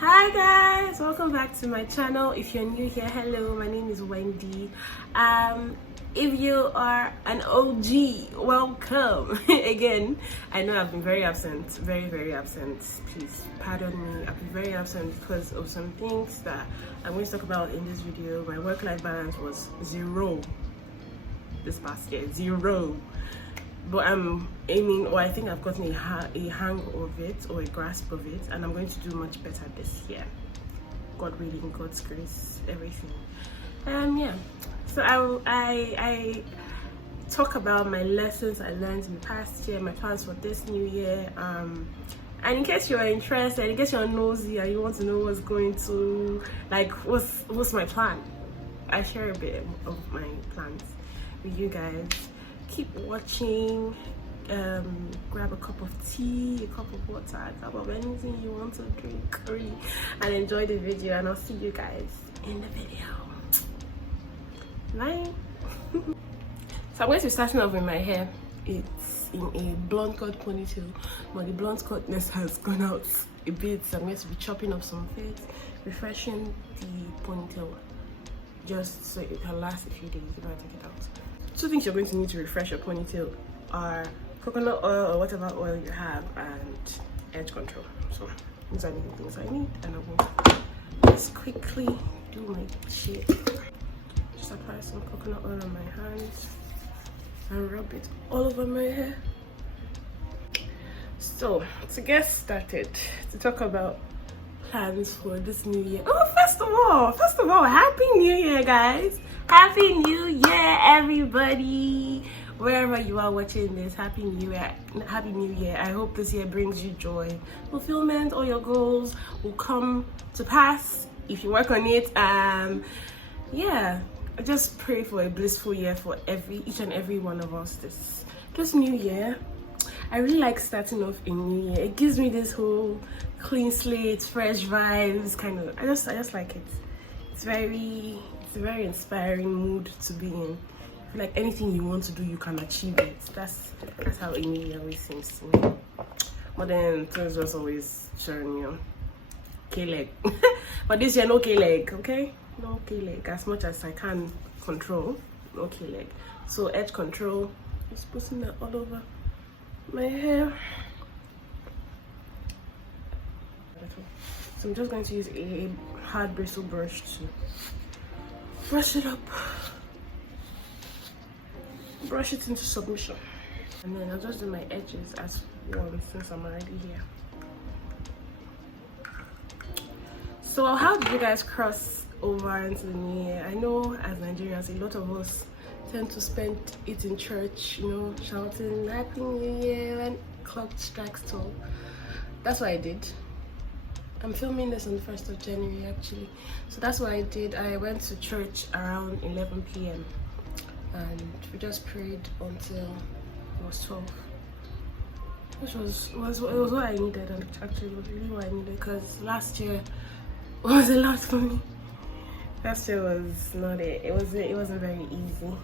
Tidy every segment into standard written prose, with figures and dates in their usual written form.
Hi guys, welcome back to my channel. If you're new here, hello, my name is Wendy. If you are an OG, welcome again. I know I've been very absent, very absent. Please pardon me. I've been very absent because of some things that I'm going to talk about in this video. My work-life balance was zero this past year, zero. But I'm aiming, or I think I've gotten a hang of it, or a grasp of it, and I'm going to do much better this year. God willing, God's grace, everything. Yeah. So I talk about my lessons I learned in the past year, my plans for this new year. And in case you're interested, in case you're nosy and you want to know what's going to, like, what's my plan, I share a bit of my plans with you guys. Keep watching. Grab a cup of tea, a cup of water, a cup of anything you want to drink, really, and enjoy the video, and I'll see you guys in the video. Bye. So I'm going to be starting off with my hair. It's in a blonde cut ponytail, but the blonde cutness has gone out a bit, so I'm going to be chopping up some fades, refreshing the ponytail just so it can last a few days if I take it out. Two things you're going to need to refresh your ponytail are coconut oil or whatever oil you have, and edge control. So these are the things I need, and I'm going to just quickly do my shit. Just apply some coconut oil on my hands and rub it all over my hair. So to get started, to talk about plans for this new year. Oh, first of all, happy new year, guys. Happy new year, everybody. Wherever you are watching this, happy new year. I hope this year brings you joy, fulfillment. All your goals will come to pass if you work on it. Yeah, I just pray for a blissful year for each and every one of us this new year. I really like starting off a new year. It gives me this whole clean slate, fresh vibes kind of. I just like it. It's a very inspiring mood to be in. Like anything you want to do, you can achieve it. That's how a new year always seems to me. But then things just always turn, you know, K-leg. But this year, no K-leg, okay? No K-leg. As much as I can control, no K-leg. So edge control, just putting that all over my hair. So I'm just going to use a hard bristle brush to brush it up, brush it into submission, and then I'll just do my edges as one since I'm already here. So how did you guys cross over into the new year? I know as Nigerians, a lot of us tend to spend it in church, you know, shouting Happy New Year when clock strikes 12. That's what I did. I'm filming this on the 1st of January actually. So that's what I did. I went to church around 11 p.m. and we just prayed until it was 12. Which was what I needed, and actually it was really what I needed, because last year was a lot for me. Last year was not it. It wasn't very easy.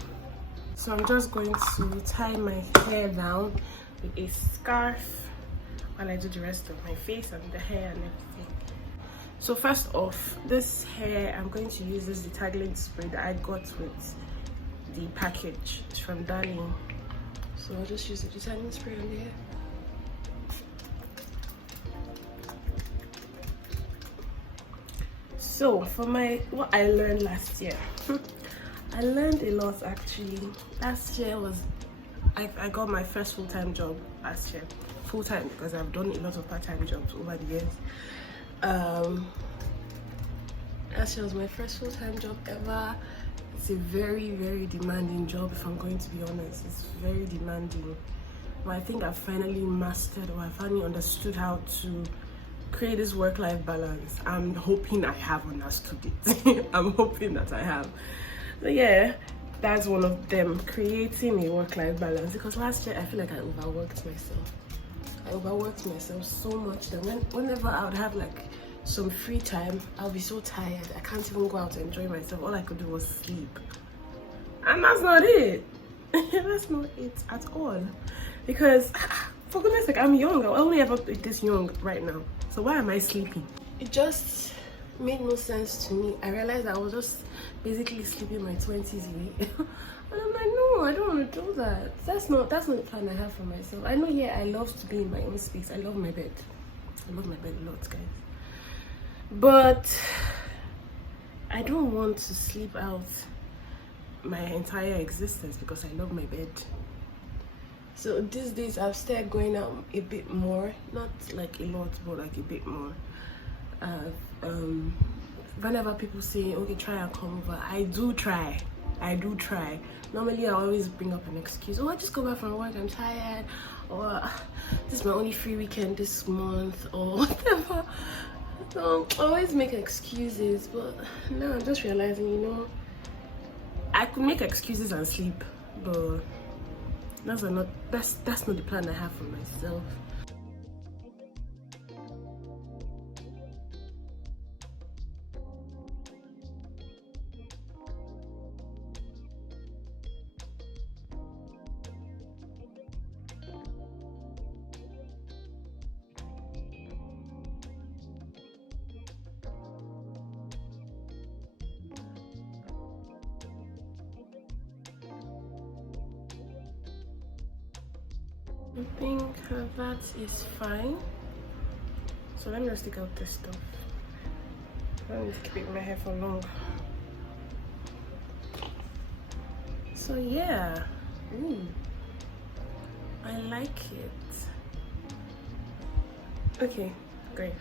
So I'm just going to tie my hair down with a scarf while I do the rest of my face and the hair and everything. So first off, this hair, I'm going to use this detangling spray that I got with the package. It's from Darling. So I'll just use the detangling spray on the hair. So for what I learned last year, I learned a lot actually. Last year was, I got my first full-time job last year. Full-time, because I've done a lot of part-time jobs over the years. Last year was my first full-time job ever. It's a very demanding job, if I'm going to be honest. It's very demanding, but I think I finally mastered, or I finally understood how to create this work-life balance. I'm hoping I have understood it. I'm hoping that I have. So yeah, that's one of them, creating a work-life balance, because last year I feel like I overworked myself so much that whenever I would have like some free time, I'll be so tired I can't even go out and enjoy myself. All I could do was sleep, and that's not it. That's not it at all, because for goodness sake, I'm young. I'm only ever this young right now, so why am I sleeping? it just made no sense to me. I realized I was just basically sleeping my 20s away. And I'm like, no, I don't want to do that. That's not the plan I have for myself. I know, yeah, I love to be in my own space. I love my bed. I love my bed a lot, guys. But I don't want to sleep out my entire existence because I love my bed. So these days I've started going out a bit more, not like a lot, but like a bit more. Whenever people say, okay, try and come over, I do try. Normally I always bring up an excuse. Oh, I just go back from work, I'm tired, or this is my only free weekend this month, or whatever. So I always make excuses, but now I'm just realizing, you know, I could make excuses and sleep, but that's not the plan I have for myself. I think that is fine. So let me just take out this stuff. I don't need to keep my hair for long. So yeah, ooh, I like it. Okay, great.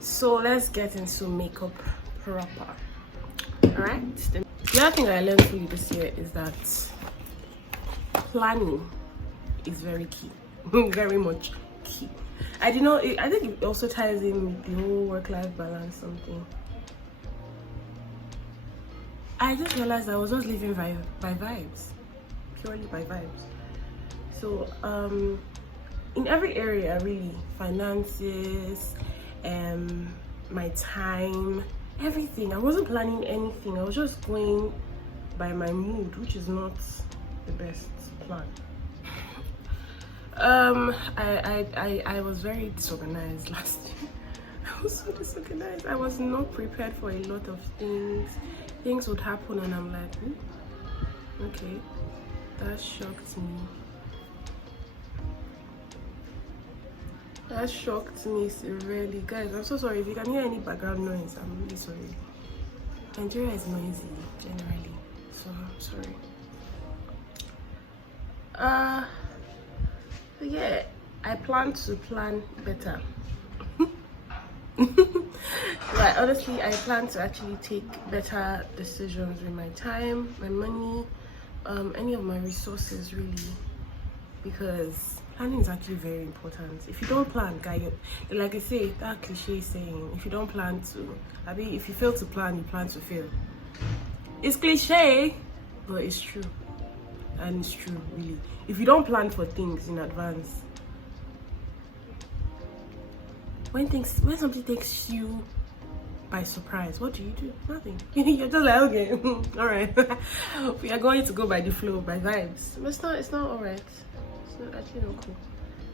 So let's get into makeup proper. Alright, the other thing I learned from you this year is that planning is very key. Very much key. I think it also ties in with the whole work-life balance something. I just realized I was just living by vibes, purely by vibes. So in every area, really, finances, my time, everything, I wasn't planning anything. I was just going by my mood, which is not the best plan. I was very disorganized last year. I was so disorganized. I was not prepared for a lot of things. Things would happen and I'm like, okay, that shocked me. That shocked me severely. Guys, I'm so sorry. If you can hear any background noise, I'm really sorry. Nigeria is noisy generally, so I'm sorry. Yeah, I plan to plan better. Like, honestly, I plan to actually take better decisions with my time, my money, any of my resources, really, because planning is actually very important. If you don't plan, guys, like I say, that cliche saying, if you don't plan to, if you fail to plan, you plan to fail. It's cliche, but it's true. And it's true, really. If you don't plan for things in advance, when something takes you by surprise, what do? Nothing. You're just like, okay, all right. We are going to go by the flow, by vibes. But it's not all right. It's not actually not cool.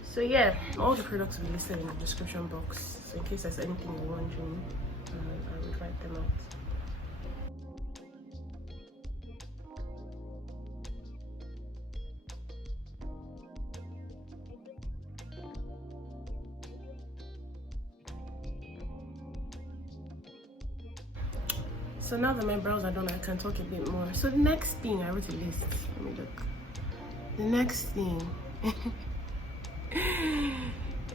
So yeah, all the products will be listed in the description box. So in case there's anything you're wondering, I will write them out. So now that my brows are done, I can talk a bit more. So the next thing, I wrote a list. Let me look. The next thing.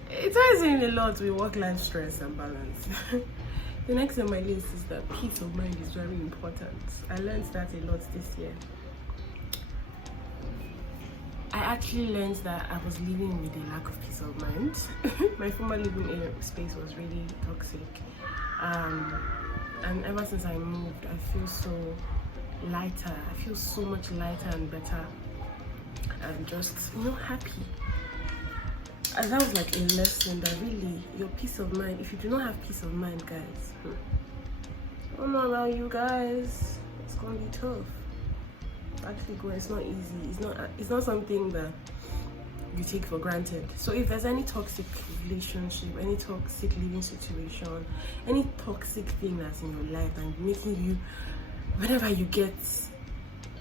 It ties in a lot with work-life stress and balance. The next on my list is that peace of mind is very important. I learned that a lot this year. I actually learned that I was living with a lack of peace of mind. My former living space was really toxic. And ever since I moved, I feel so lighter. I feel so much lighter and better. I'm just, happy. And that was like a lesson that really, your peace of mind, if you do not have peace of mind, guys, I don't know about you guys, it's gonna be tough. Actually, it's not easy. It's not something that you take for granted. So if there's any toxic relationship, any toxic living situation, any toxic thing that's in your life and making you, whenever you get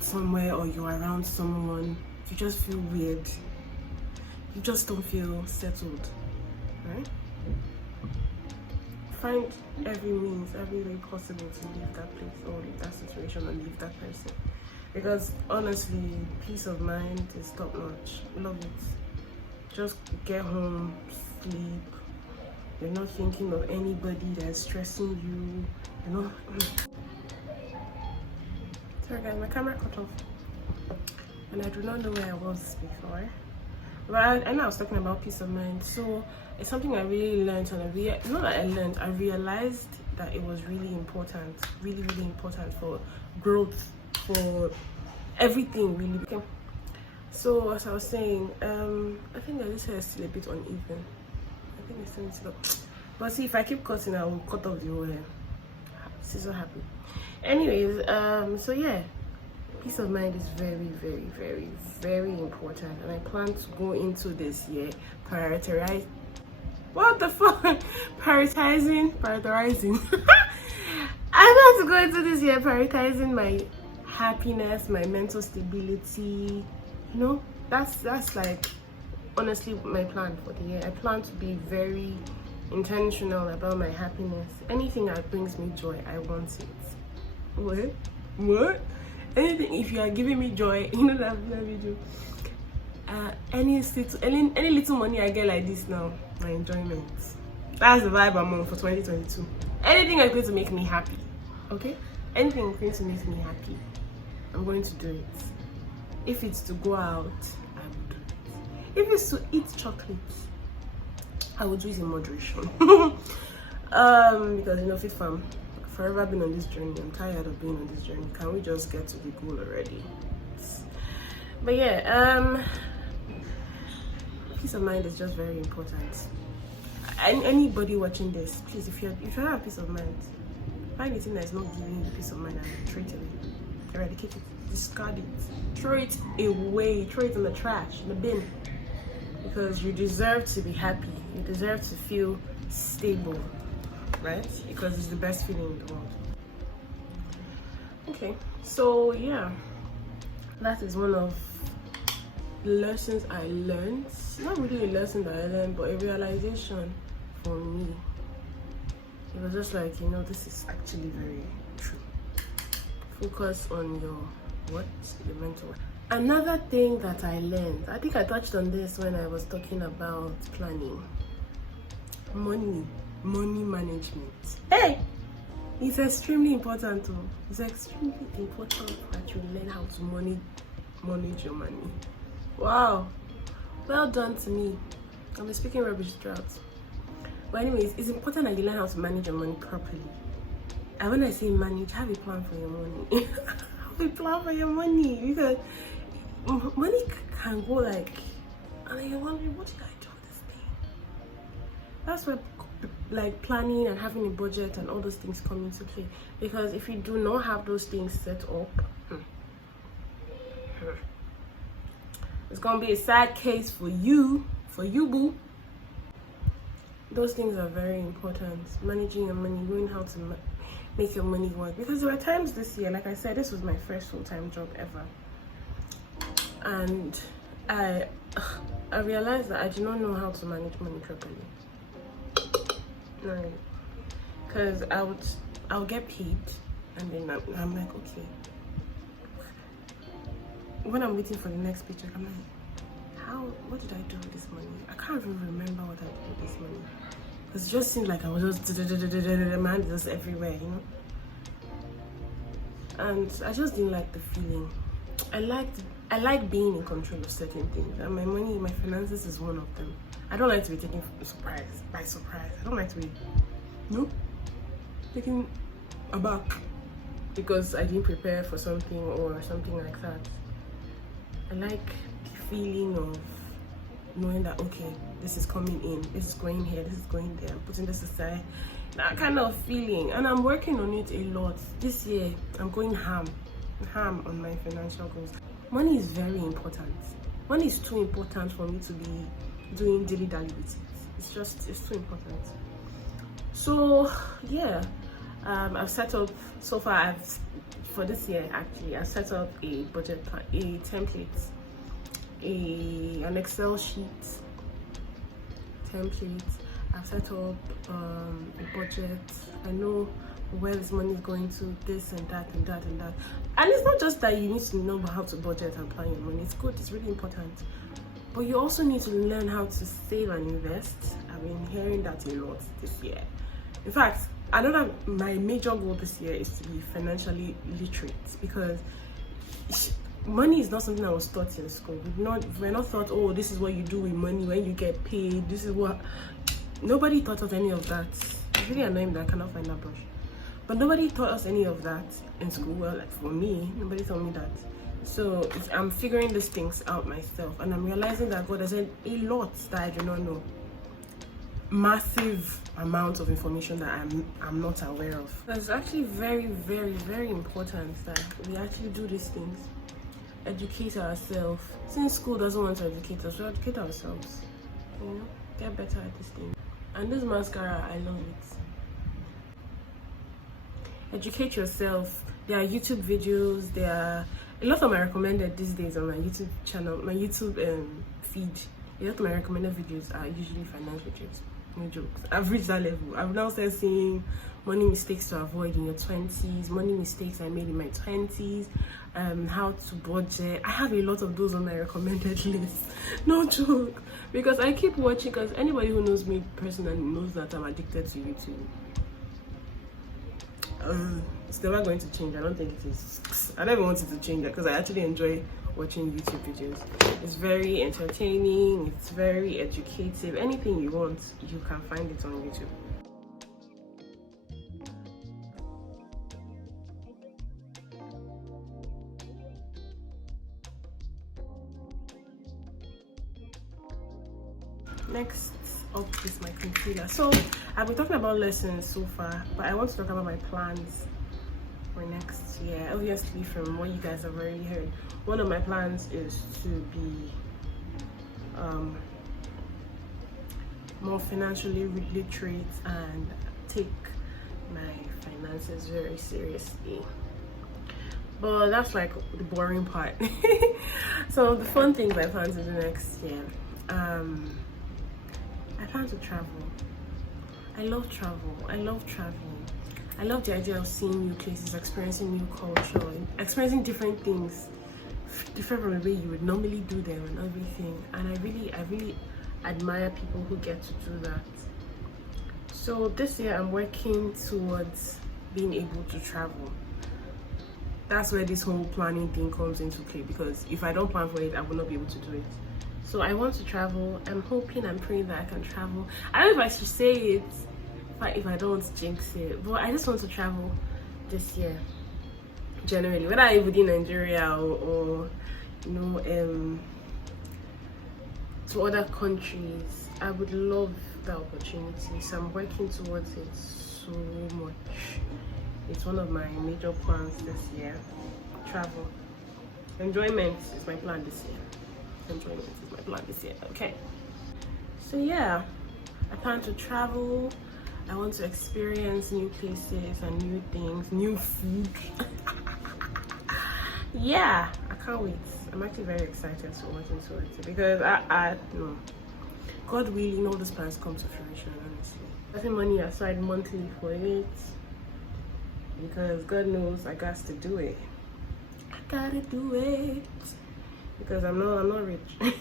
somewhere or you're around someone, you just feel weird, you just don't feel settled, right? Find every means, every way possible to leave that place or leave that situation and leave that person, because honestly, peace of mind is top notch. Love it. Just get home, sleep. You're not thinking of anybody that's stressing you, you know. Sorry guys, my camera cut off and I do not know where I was before, but I know I was talking about peace of mind. So it's something I really learned, and I realized that it was really important, really important for growth, for everything really. Okay. So as I was saying, I think this hair is still a bit uneven. I think it's still needs to go. But see, if I keep cutting, I will cut off the whole hair. Scissor happy. Anyways, so yeah, peace of mind is very important, and I plan to go into this year prioritizing. What the fuck? Prioritizing. I want to go into this year prioritizing my happiness, my mental stability. You know, that's like honestly my plan for the year. I plan to be very intentional about my happiness. Anything that brings me joy, I want it. What? Anything, if you are giving me joy, you know that video. Any little money I get like this now, my enjoyment. That's the vibe I'm on for 2022. Anything that's going to make me happy, okay? Anything that's going to make me happy, I'm going to do it. If it's to go out, I will do it. If it's to eat chocolate, I will do it in moderation. Because you know, fit fam, forever been on this journey. I'm tired of being on this journey. Can we just get to the goal already? But yeah, peace of mind is just very important. And anybody watching this, please, if you have peace of mind, find anything that is not giving you peace of mind and throw it away. Eradicate it, discard it, throw it away, throw it in the trash, in the bin. Because you deserve to be happy, you deserve to feel stable, right? Because it's the best feeling in the world. Okay, so yeah, that is one of the lessons I learned. Not really a lesson that I learned, but a realization for me. It was just like, you know, this is actually very true. Focus on your mental. Another thing that I learned, I think I touched on this when I was talking about planning. Money management. Hey, it's extremely important too. It's extremely important that you learn how to manage your money. Wow, well done to me. I'm speaking rubbish throughout. But anyways, it's important that you learn how to manage your money properly. And when I say manage, have a plan for your money. Have a plan for your money, because money can go like, and you're wondering, what did I do with this thing? That's where like planning and having a budget and all those things come into play. Because if you do not have those things set up, it's gonna be a sad case for you boo. Those things are very important. Managing your money, knowing how to make your money work. Because there were times this year, like I said, this was my first full-time job ever, and I realized that I do not know how to manage money properly. Right? Because I'll get paid, and then I'm like, okay. When I'm waiting for the next paycheck, I'm like, what did I do with this money? I can't even remember what I did with this money. Because it just seemed like I was just my hand is just everywhere, you know. And I just didn't like the feeling. I like being in control of certain things, and my money, my finances is one of them. I don't like to be taken by surprise. I don't like to be taken aback because I didn't prepare for something or something like that. I like the feeling of knowing that, okay, this is coming in, this is going here, this is going there, I'm putting this aside. That kind of feeling, and I'm working on it a lot. This year, I'm going ham on my financial goals. Money is very important. money is too important for me to be doing dilly dally with it. It's too important. So yeah, I've set up so far. For this year actually, I set up a budget plan, a template, an Excel sheet template. I've set up a budget. I know where this money is going to, this and that and that and that. And it's not just that you need to know how to budget and plan your money. It's good, it's really important. But you also need to learn how to save and invest. I've been hearing that a lot this year. In fact, I know that my major goal this year is to be financially literate, because money is not something I was taught in school. We're not taught, oh, this is what you do with money when you get paid. This is what... Nobody taught us any of that. It's really annoying that I cannot find that brush. But nobody taught us any of that in school. Well, like for me, nobody told me that. So I'm figuring these things out myself, and I'm realizing that God has said a lot that I do not know. Massive amount of information that I'm not aware of. It's actually very, very, very important that we actually do these things. Educate ourselves. Since school doesn't want to educate us, we'll educate ourselves. You know, get better at this thing. And this mascara, I love it. Educate yourself. There are YouTube videos. There are a lot of my recommended these days on my YouTube channel, my YouTube feed. A lot of my recommended videos are usually finance videos. No jokes. I've reached that level. I've now started seeing money mistakes to avoid in your 20s, money mistakes I made in my 20s, how to budget. I have a lot of those on my recommended list. No joke. Because I keep watching, because anybody who knows me personally knows that I'm addicted to YouTube. It's never going to change. I don't think it is. I don't even want it to change because I actually enjoy watching YouTube videos. It's very entertaining, it's very educative. Anything you want, you can find it on YouTube. Next up is my concealer. So I've been talking about lessons so far, but I want to talk about my plans for next year. Obviously, from what you guys have already heard, one of my plans is to be more financially literate and take my finances very seriously. But that's like the boring part. So the fun things I plan to do next year, I plan to travel. I love travel. I love traveling. I love the idea of seeing new places, experiencing new culture, experiencing different things, different from the way you would normally do them and everything. And I really admire people who get to do that. So this year I'm working towards being able to travel. That's where this whole planning thing comes into play, because if I don't plan for it, I will not be able to do it. So I want to travel. I'm hoping and praying that I can travel. I don't know if I should say it, if I don't jinx it, but I just want to travel this year. Generally, whether I live in Nigeria or you know, to other countries, I would love the opportunity. So I'm working towards it so much. It's one of my major plans this year. Travel. Enjoyment is my plan this year. Enjoyment is my plan this year. Okay. So yeah, I plan to travel. I want to experience new places and new things, new food. Yeah, I can't wait. I'm actually very excited to work into it, because I know, God willing, all these plans come to fruition, honestly. Setting money aside monthly for it, because God knows I got to do it. I gotta do it, because I'm not rich.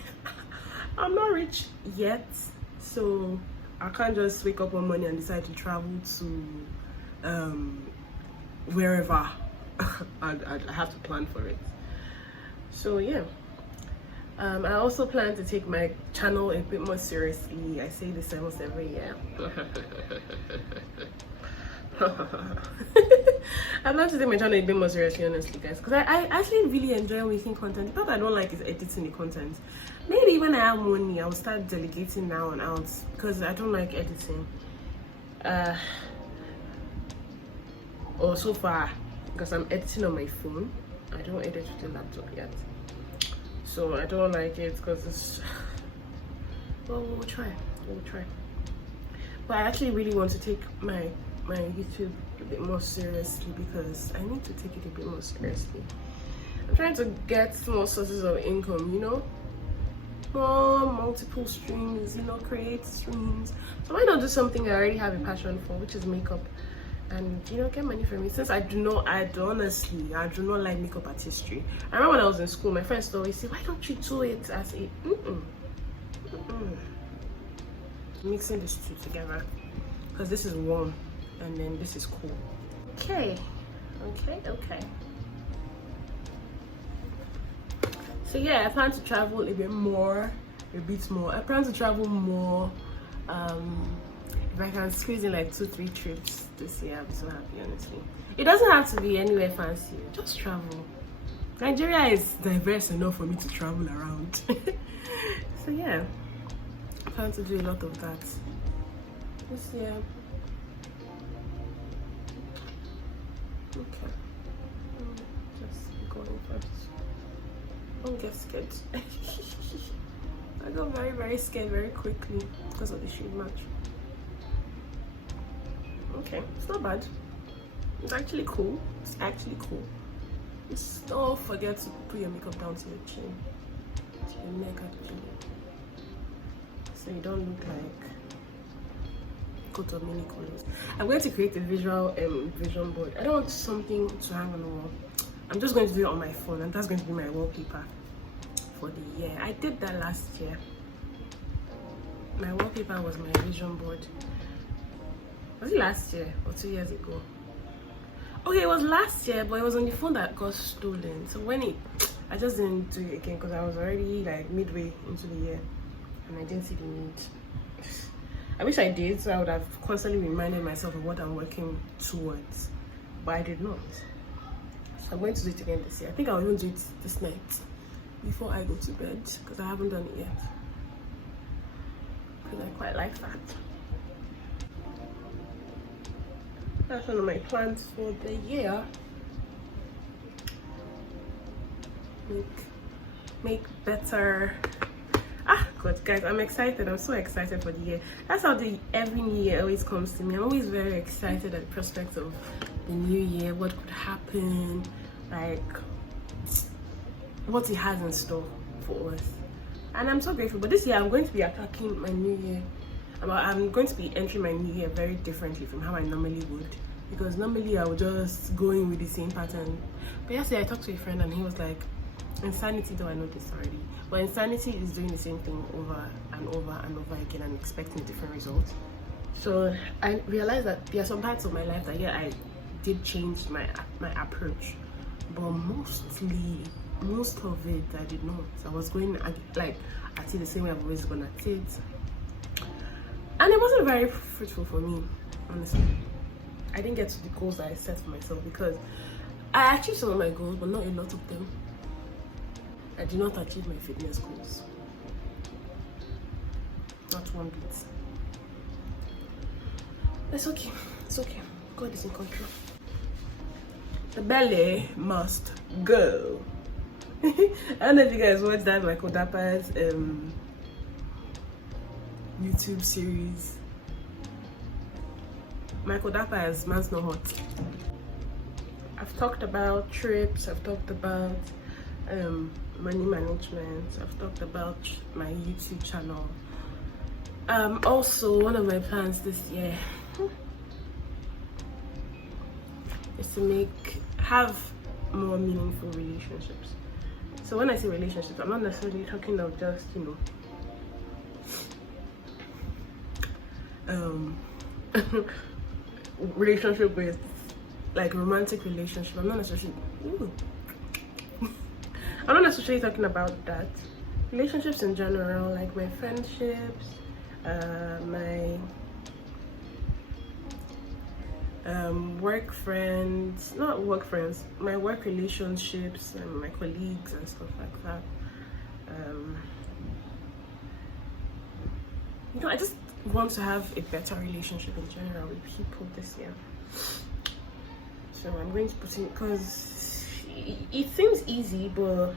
I'm not rich yet, so I can't just wake up one morning and decide to travel to wherever. I have to plan for it. So yeah, I also plan to take my channel a bit more seriously. I say this almost every year. I plan to take my channel a bit more seriously, honestly, guys, because I actually really enjoy making content. The part I don't like is editing the content. Maybe when I have money, I'll start delegating now and out, because I don't like editing. Or so far, because I'm editing on my phone, I don't edit with the laptop yet. so I don't like it because it's, well, we'll try. But I actually really want to take my YouTube a bit more seriously, because I need to take it a bit more seriously. I'm trying to get more sources of income, you know, more multiple streams, you know, create streams. So why not do something I already have a passion for, which is makeup, and you know, get money from it. Since I do not like makeup artistry. I remember when I was in school, my friends would always say, why don't you do it as a mixing these two together, because this is warm and then this is cool. Okay. So yeah, I plan to travel a bit more. I plan to travel more. If I can squeeze in like 2-3 trips this year, I'm so happy, honestly. It doesn't have to be anywhere fancy, just travel. Nigeria is diverse enough for me to travel around. So yeah, I plan to do a lot of that this year. Okay, just going first. Don't get scared. I got very scared very quickly because of the shade match. Okay, it's not bad. It's actually cool. Just don't forget to put your makeup down to your chin, to your neck actually, so you don't look like coat of many colors. I'm going to create a visual vision board. I don't want something to hang on the wall. I'm just going to do it on my phone, and that's going to be my wallpaper for the year. I did that last year. My wallpaper was my vision board. Was it last year or 2 years ago? Okay, it was last year, but it was on the phone that got stolen. So I just didn't do it again because I was already like midway into the year and I didn't see the need. I wish I did, so I would have constantly reminded myself of what I'm working towards, but I did not. So I'm going to do it again this year. I think I'll even do it this night before I go to bed, because I haven't done it yet, because I quite like that. That's one of my plans for the year. Make better. God, guys, I'm excited. I'm so excited for the year. That's how every new year always comes to me. I'm always very excited at the prospect of the new year, what could happen, like what it has in store for us. And I'm so grateful. But this year I'm going to be attacking my new year. I'm going to be entering my new year very differently from how I normally would, because normally I would just go in with the same pattern. But yesterday I talked to a friend and he was like, insanity, though I know this already, but insanity is doing the same thing over and over and over again and expecting different results. So I realized that there are some parts of my life that I did change my approach, but most of it I did not. So I was going at it the same way I've always gone at it, and it wasn't very fruitful for me, honestly. I didn't get to the goals that I set for myself, because I achieved some of my goals, but not a lot of them. I did not achieve my fitness goals. Not one bit. It's okay. God is in control. The belly must go. I don't know if you guys watched that Michael Dapper's YouTube series. Michael Dapper as Man's No Hot. I've talked about trips, I've talked about money management, I've talked about my YouTube channel. Also, one of my plans this year is to have more meaningful relationships. So when I say relationships, I'm not necessarily talking of just, relationship with, like, romantic relationship. I'm not necessarily talking about that. Relationships in general, like my friendships, my work friends, not work friends, my work relationships, and my colleagues and stuff like that. I just want to have a better relationship in general with people this year. So I'm going to put it, because it seems easy, but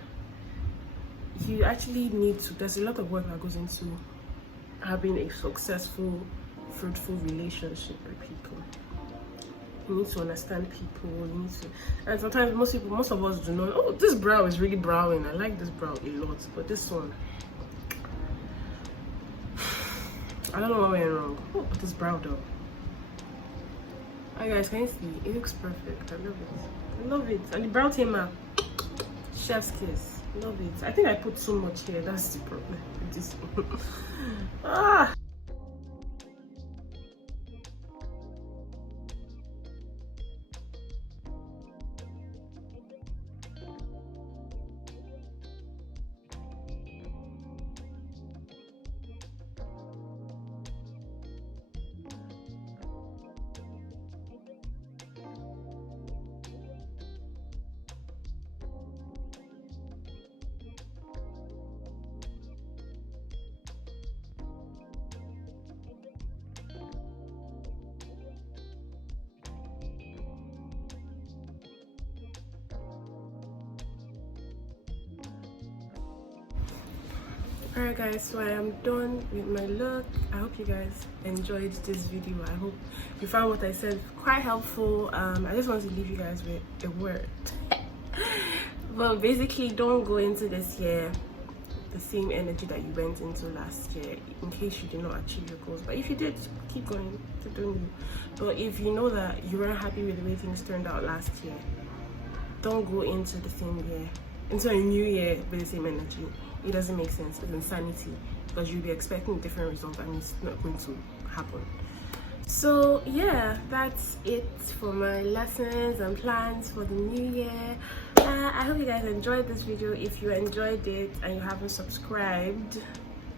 you actually need to, there's a lot of work that goes into having a successful, fruitful relationship with people. You need to understand people, you need to, and sometimes most of us do not. Oh, this brow is really browing. I like this brow a lot, but this one, I don't know what went wrong. Oh, this brow though. Hi guys, can you see? It looks perfect. I love it. I love it. And the brow tamer, chef's kiss. Love it. I think I put so much here. That's the problem with this one. Ah. Alright guys, so I am done with my look. I hope you guys enjoyed this video. I hope you found what I said quite helpful. I just want to leave you guys with a word. Well, basically, don't go into this year the same energy that you went into last year, in case you did not achieve your goals. But if you did, keep going, keep doing you. But if you know that you weren't happy with the way things turned out last year, don't go into the same year, into a new year with the same energy. It doesn't make sense. It's insanity, because you'll be expecting a different result and it's not going to happen. So yeah, that's it for my lessons and plans for the new year. I hope you guys enjoyed this video. If you enjoyed it and you haven't subscribed,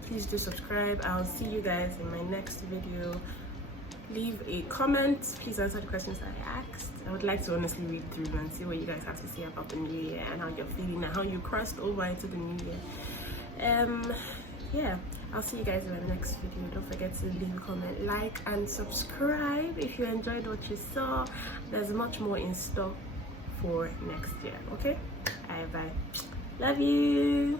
please do subscribe. I'll see you guys in my next video. Leave a comment. Please answer the questions I asked. I would like to honestly read through and see what you guys have to say about the new year and how you're feeling and how you crossed over into the new year. Yeah, I'll see you guys in my next video. Don't forget to leave a comment, like and subscribe if you enjoyed what you saw. There's much more in store for next year. Okay, bye. Love you.